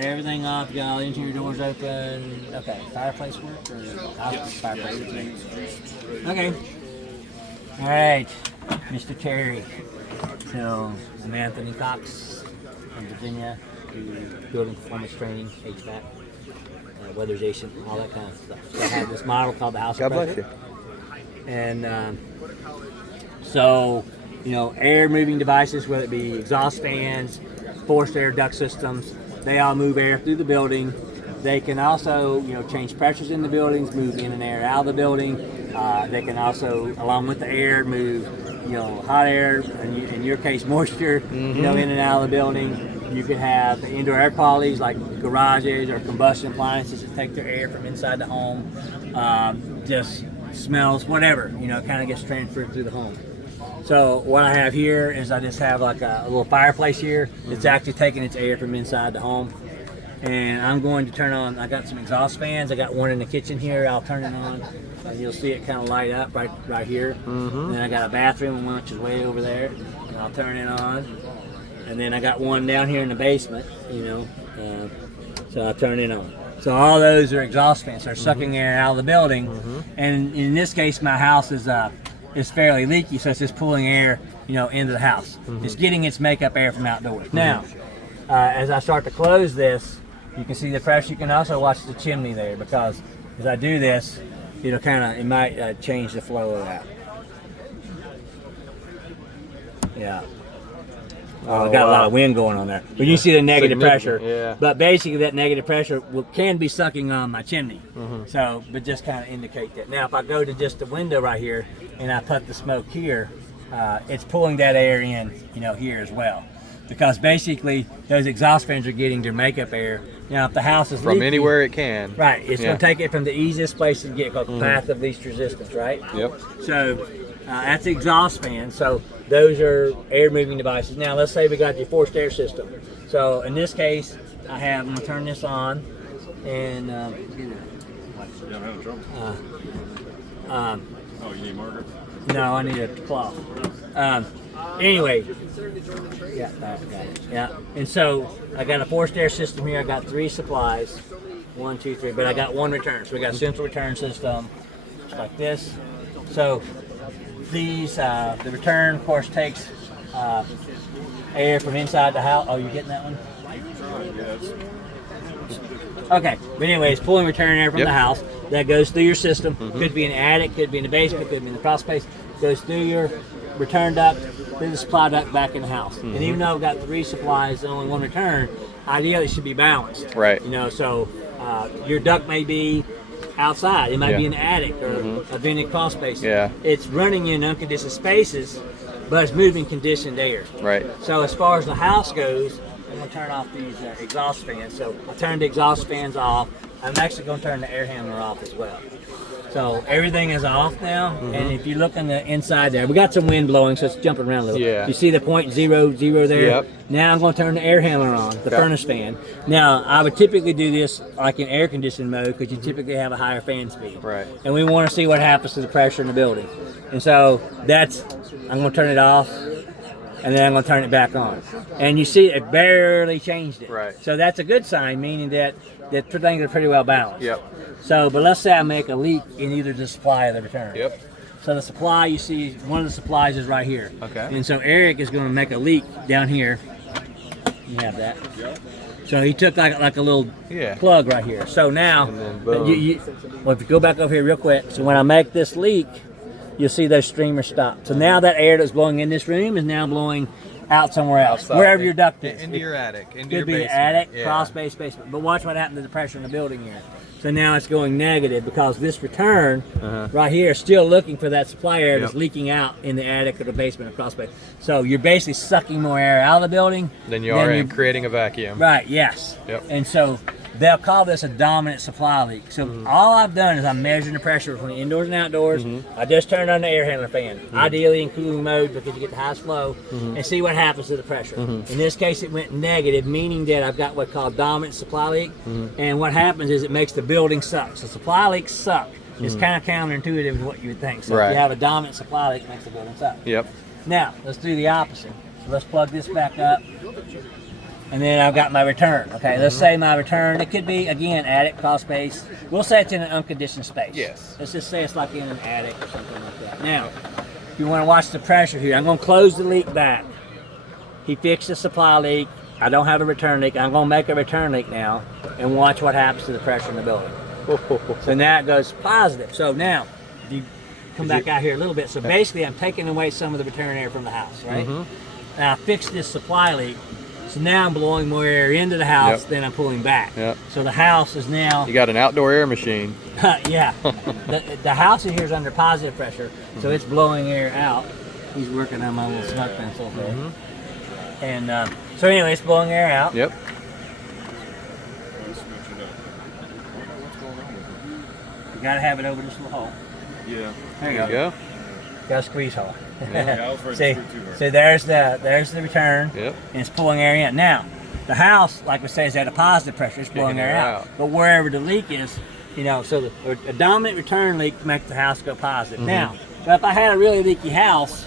Everything up, you got all the interior doors open. Okay, fireplace work or fireplace? Okay. All right, Mr. Terry. So I'm Anthony Cox from Virginia. Do building performance training, HVAC, weatherization, all that kind of stuff. So I have this model called the House of Pressure. God bless you. And so, you know, air moving devices, whether it be exhaust fans, forced air duct systems, they all move air through the building. They can also, you know, change pressures in the buildings, move in and air out of the building. They can also, along with the air, move, you know, hot air, and in your case, moisture, you know, in and out of the building. You could have indoor air qualities like garages or combustion appliances that take their air from inside the home. Just smells, whatever, you know, kind of gets transferred through the home. So what I have here is I just have like a little fireplace here. It's actually taking its air from inside the home. And I'm going to turn on, I got some exhaust fans. I got one in the kitchen here. I'll turn it on and you'll see it kind of light up right here. And then I got a bathroom one which is way over there. And I'll turn it on. And then I got one down here in the basement, you know, so I'll turn it on. So all those are exhaust fans. They're sucking air out of the building. And in this case, my house is fairly leaky, so it's just pulling air, you know, into the house. It's getting its makeup air from outdoors. Now, as I start to close this, you can see the pressure. You can also watch the chimney there, because as I do this, it'll it might change the flow of that. Yeah. Oh, got a lot of wind going on there. But you can see the negative pressure. Yeah. But basically that negative pressure can be sucking on my chimney. So, but just kind of indicate that. Now, if I go to just the window right here and I put the smoke here, it's pulling that air in, you know, here as well. Because basically those exhaust fans are getting their makeup air. Now, if the house is from leaky, anywhere it can. Right. It's going to take it from the easiest place to get, called the path of least resistance, right? Yep. So that's the exhaust fan. So those are air moving devices. Now let's say we got your forced air system. So in this case, I'm going to turn this on, and Oh, you need marker? no, I need a cloth. Anyway, yeah. And so I got a forced air system here. I got 3 supplies, 1, 2, 3, but I got 1 return. So we got a central return system, just like this. So these, the return, of course, takes air from inside the house. Oh, you getting that one? Okay, but anyways, pulling return air from the house that goes through your system. Could be in the attic, could be in the basement, could be in the crawl space. Goes through your return duct, through the supply duct back in the house. And even though I've got 3 supplies and only 1 return, ideally it should be balanced. Right. You know, so your duct may be outside. It might be in the attic or a vented crawl space. Yeah. It's running in unconditioned spaces, but it's moving conditioned air. Right. So as far as the house goes, I'm going to turn off these exhaust fans. So I turned the exhaust fans off. I'm actually going to turn the air handler off as well. So everything is off now, and if you look on the inside there, we got some wind blowing, so it's jumping around a little. Yeah. You see the .00 there? Yep. Now I'm going to turn the air handler on, the furnace fan. Now, I would typically do this like in air conditioning mode, because you typically have a higher fan speed. Right. And we want to see what happens to the pressure in the building. And so I'm going to turn it off, and then I'm going to turn it back on. And you see it barely changed it. Right. So that's a good sign, meaning that things are pretty well balanced. Yep. So, but let's say I make a leak in either the supply or the return. Yep. So the supply, you see, one of the supplies is right here. Okay. And so Eric is going to make a leak down here. You have that. Yep. So he took like a little plug right here. So now, And then boom. if you go back over here real quick, so when I make this leak, you'll see those streamers stop. So now that air that's blowing in this room is now blowing out somewhere else, outside, wherever your duct is. Into your attic, into Could your be basement. the attic, Yeah. crawl space, basement. But watch what happened to the pressure in the building here. So now it's going negative, because this return right here is still looking for that supply air that's leaking out in the attic or the basement or crawl space. So you're basically sucking more air out of the building Then you are creating a vacuum. Right, yes. Yep. And so they'll call this a dominant supply leak. So all I've done is I'm measuring the pressure between indoors and outdoors. I just turned on the air handler fan, ideally in cooling mode, because you get the highest flow, and see what happens to the pressure. In this case, it went negative, meaning that I've got what's called dominant supply leak. And what happens is it makes the building suck. So supply leaks suck. It's kind of counterintuitive to what you would think. So if you have a dominant supply leak, it makes the building suck. Yep. Now, let's do the opposite. So let's plug this back up. and then I've got my return. Okay, let's say my return, it could be, again, attic, crawl space. We'll say it's in an unconditioned space. Yes. Let's just say it's like in an attic or something like that. Now, if you want to watch the pressure here, I'm going to close the leak back. He fixed the supply leak. I don't have a return leak. I'm going to make a return leak now and watch what happens to the pressure in the building. So now it goes positive. So now, if you come back out here a little bit, so basically I'm taking away some of the return air from the house, right? Now I fixed this supply leak. So now I'm blowing more air into the house than I'm pulling back. So the house is now... You got an outdoor air machine. Yeah. The house in here is under positive pressure, so it's blowing air out. He's working on my little smoke pencil there. And so anyway, it's blowing air out. Yep. You gotta have it over this little hole. Yeah. There you go. Got a squeeze hole. Yeah, I was ready See, to too, right? so there's the return. Yep. And it's pulling air in. Now, the house, like we say, is at a positive pressure. It's blowing air out. But wherever the leak is, you know, so a dominant return leak makes the house go positive. Now, but if I had a really leaky house,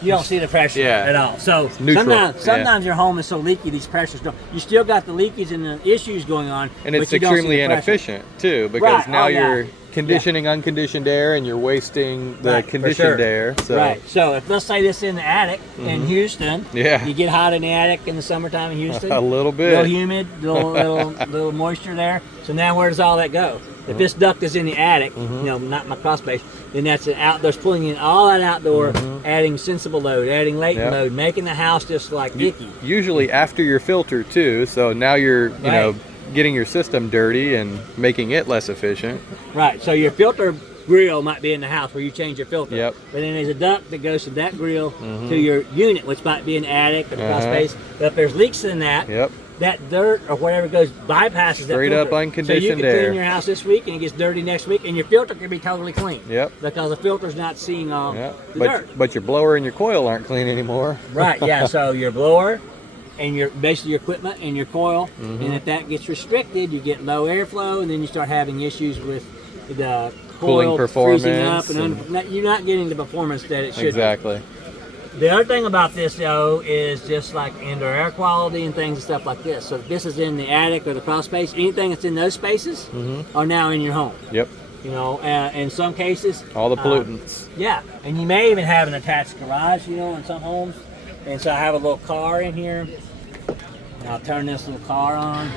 you don't see the pressure at all. So sometimes your home is so leaky, these pressures don't. You still got the leakage and the issues going on. And it's extremely inefficient too, because now you're conditioning unconditioned air and you're wasting the conditioned air. So. So if let's say this in the attic in Houston, you get hot in the attic in the summertime in Houston. A little bit. A little humid, little moisture there. So now where does all that go? If this duct is in the attic, you know, not my cross space, then that's an outdoors pulling in all that outdoor, adding sensible load, adding latent load, making the house just like icky. Usually after your filter too, so now you're, you know, getting your system dirty and making it less efficient. Right, so your filter grill might be in the house where you change your filter. Yep. But then there's a duct that goes from that grill to your unit, which might be an attic or cross space. But if there's leaks in that, that dirt or whatever goes bypasses that straight filter. up unconditioned so you can air. clean your house this week and it gets dirty next week, and your filter can be totally clean. Because the filter's not seeing all the dirt. But your blower and your coil aren't clean anymore. Right. Yeah. So your blower and your basically your equipment and your coil, and if that gets restricted, you get low airflow, and then you start having issues with the cooling coil performance freezing up, and you're not getting the performance that it should. Exactly. The other thing about this, though, is just like indoor air quality and things and stuff like this. So if this is in the attic or the crawl space, anything that's in those spaces are now in your home. Yep. You know, in some cases. All the pollutants. Yeah, and you may even have an attached garage, you know, in some homes. And so I have a little car in here. And I'll turn this little car on.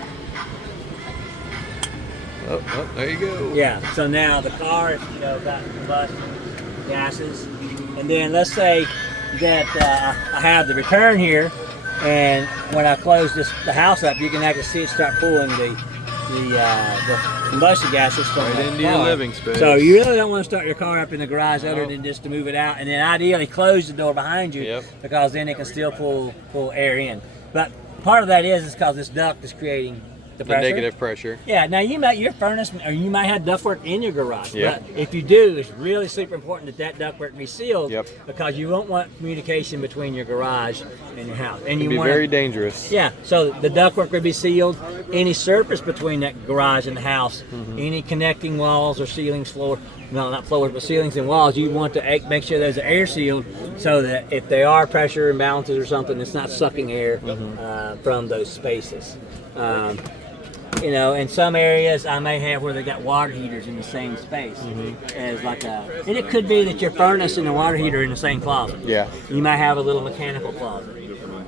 Oh, there you go. Yeah, so now the car is, you know, got combustion gases. And then let's say that I have the return here, and when I close the house up, you can actually see it start pulling the combustion gases from right the into car. your living space. So you really don't want to start your car up in the garage other than just to move it out, and then ideally close the door behind you because then it can still pull air in. But part of that is because this duct is creating the pressure. Negative pressure. Yeah, now your furnace, or you might have ductwork in your garage. But if you do, it's really super important that ductwork be sealed because you won't want communication between your garage and your house. And you be want very dangerous. Yeah, so the ductwork would be sealed. Any surface between that garage and the house, any connecting walls or ceilings, not floors, but ceilings and walls, you want to make sure those are air sealed so that if there are pressure imbalances or something, it's not sucking air from those spaces. You know, in some areas I may have where they got water heaters in the same space as like and it could be that your furnace and the water heater are in the same closet. Yeah. You might have a little mechanical closet.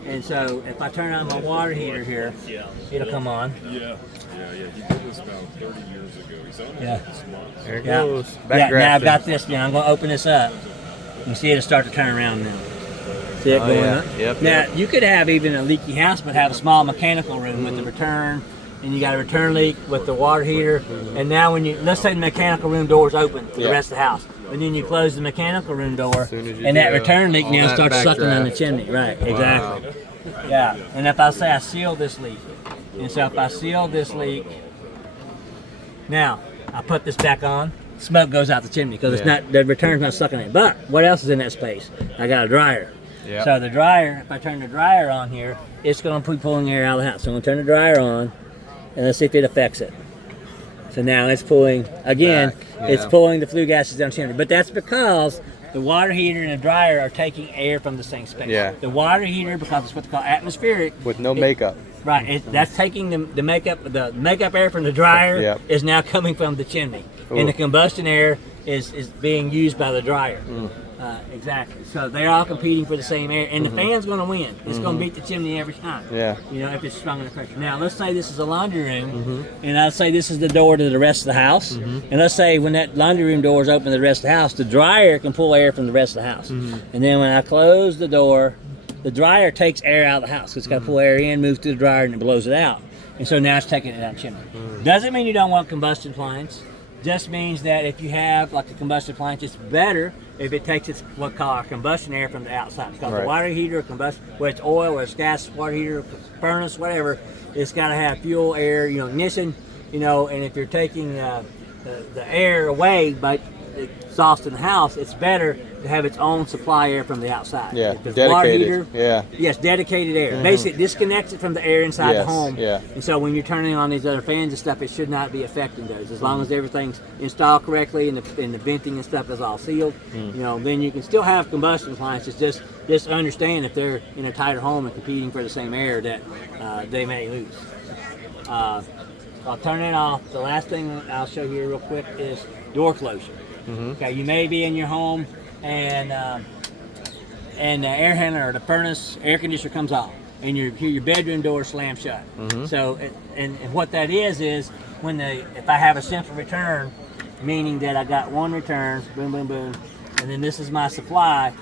And so if I turn on my water heater here, it'll come on. Yeah. He did this about 30 years ago. He's almost months. There it goes. Now I've got this now. I'm going to open this up. You can see it'll start to turn around now. See it going up? Yep. Now you could have even a leaky house, but have a small mechanical room with the return, and you got a return leak with the water heater. And now when let's say the mechanical room door is open for the rest of the house, and then you close the mechanical room door, and that return leak now starts sucking on the chimney. Right, exactly. Yeah, and if I say I seal this leak, and so if I seal this leak, now I put this back on, smoke goes out the chimney because it's not, the return's not sucking it. But what else is in that space? I got a dryer. So the dryer, if I turn the dryer on here, it's going to be pulling air out of the house. So I'm going to turn the dryer on, and let's see if it affects it. So now it's pulling, again, it's pulling the flue gases down the chimney. But that's because the water heater and the dryer are taking air from the same space. The water heater, because it's what they call atmospheric. With no makeup. Right, that's taking the makeup air from the dryer Yep. is now coming from the chimney, and the combustion air is being used by the dryer. Exactly. So they're all competing for the same air, and the fan's going to win. It's going to beat the chimney every time. Yeah. You know, if it's strong enough pressure. Now, let's say this is a laundry room, and I'll say this is the door to the rest of the house. And let's say when that laundry room door is open to the rest of the house, the dryer can pull air from the rest of the house. And then when I close the door, the dryer takes air out of the house. It's got to pull air in, move through the dryer, and it blows it out. And so now it's taking it down the chimney. Doesn't mean you don't want combustion appliance. Just means that if you have like a combustion appliance, it's better if it takes its what we call our combustion air from the outside. It's called the water heater, combustion, whether it's oil, whether it's gas, water heater, furnace, whatever. It's got to have fuel, air, ignition, and if you're taking the air away by exhausting the house, it's better to have its own supply air from the outside. Yeah, if it's dedicated. water heater, Yes, dedicated air. Basically, it disconnects it from the air inside the home. Yeah. And so when you're turning on these other fans and stuff, it should not be affecting those. As long as everything's installed correctly and the venting and stuff is all sealed, then you can still have combustion appliances. Just understand if they're in a tighter home and competing for the same air that they may lose. I'll turn it off. The last thing I'll show you real quick is door closure. Okay, you may be in your home and the air handler or the furnace air conditioner comes off, and you hear your bedroom door slam shut. So, and what that is when if I have a simple return, meaning that I got one return, boom, boom, boom, and then this is my supply,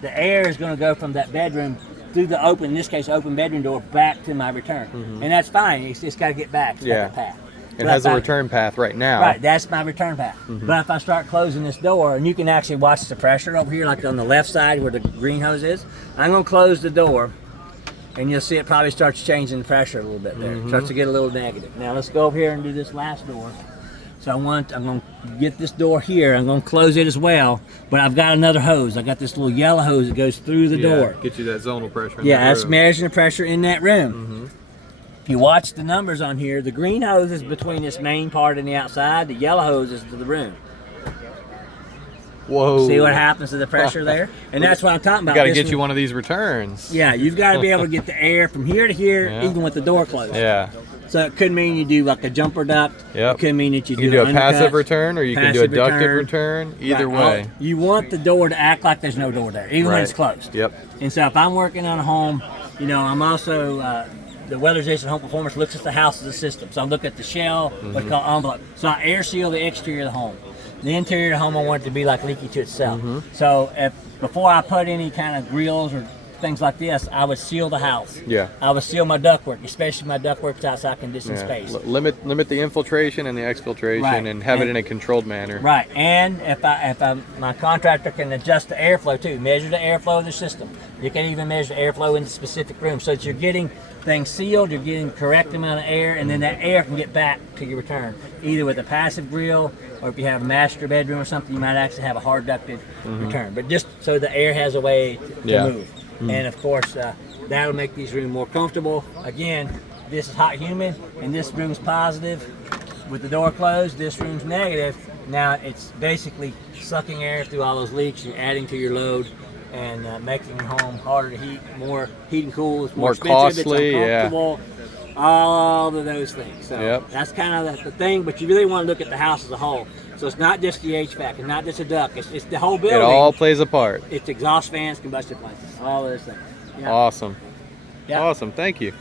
the air is going to go from that bedroom through the open, in this case, open bedroom door back to my return, and that's fine. It's got to get back. It's got the path. It has a return path right now. Right, that's my return path. But if I start closing this door, and you can actually watch the pressure over here, like on the left side where the green hose is, I'm going to close the door, and you'll see it probably starts changing the pressure a little bit there. It starts to get a little negative. Now let's go over here and do this last door. So I'm going to get this door here. I'm going to close it as well, but I've got another hose. I got this little yellow hose that goes through the door. Get you that zonal pressure. That's measuring the pressure in that room. If you watch the numbers on here, the green hose is between this main part and the outside. The yellow hose is to the room. Whoa. See what happens to the pressure there? And that's what I'm talking about. Got to get you one of these returns. Yeah, you've got to be able to get the air from here to here, even with the door closed. Yeah. So it could mean you do like a jumper duct. Yep. It could mean that you can do a undercut, passive return, or you can do a ducted return. Either right. way. You want the door to act like there's no door there, even when it's closed. Yep. And so if I'm working on a home, I'm also the weatherization home performance looks at the house as a system. So I look at the shell, what's called envelope. So I air seal the exterior of the home. The interior of the home, I want it to be like leaky to itself. So before I put any kind of grills or things like this, I would seal the house. Yeah. I would seal my ductwork, especially my ductwork's outside conditioned space. Limit the infiltration and the exfiltration, and have it in a controlled manner. Right. And if my contractor can adjust the airflow too, measure the airflow of the system. You can even measure the airflow in the specific room so that you're getting things sealed, you're getting the correct amount of air, and then that air can get back to your return, either with a passive grill, or if you have a master bedroom or something, you might actually have a hard ducted return. But just so the air has a way to move. And of course, that'll make these rooms more comfortable. Again, this is hot, humid, and this room's positive. With the door closed, this room's negative. Now it's basically sucking air through all those leaks and adding to your load, and making your home harder to heat, more heat and cool. It's more expensive, costly, it's uncomfortable, all of those things. So that's kind of the thing, but you really want to look at the house as a whole. So it's not just the HVAC, it's not just a duct, it's the whole building. It all plays a part. It's exhaust fans, combustion appliances, all of those things. Awesome. Awesome, thank you.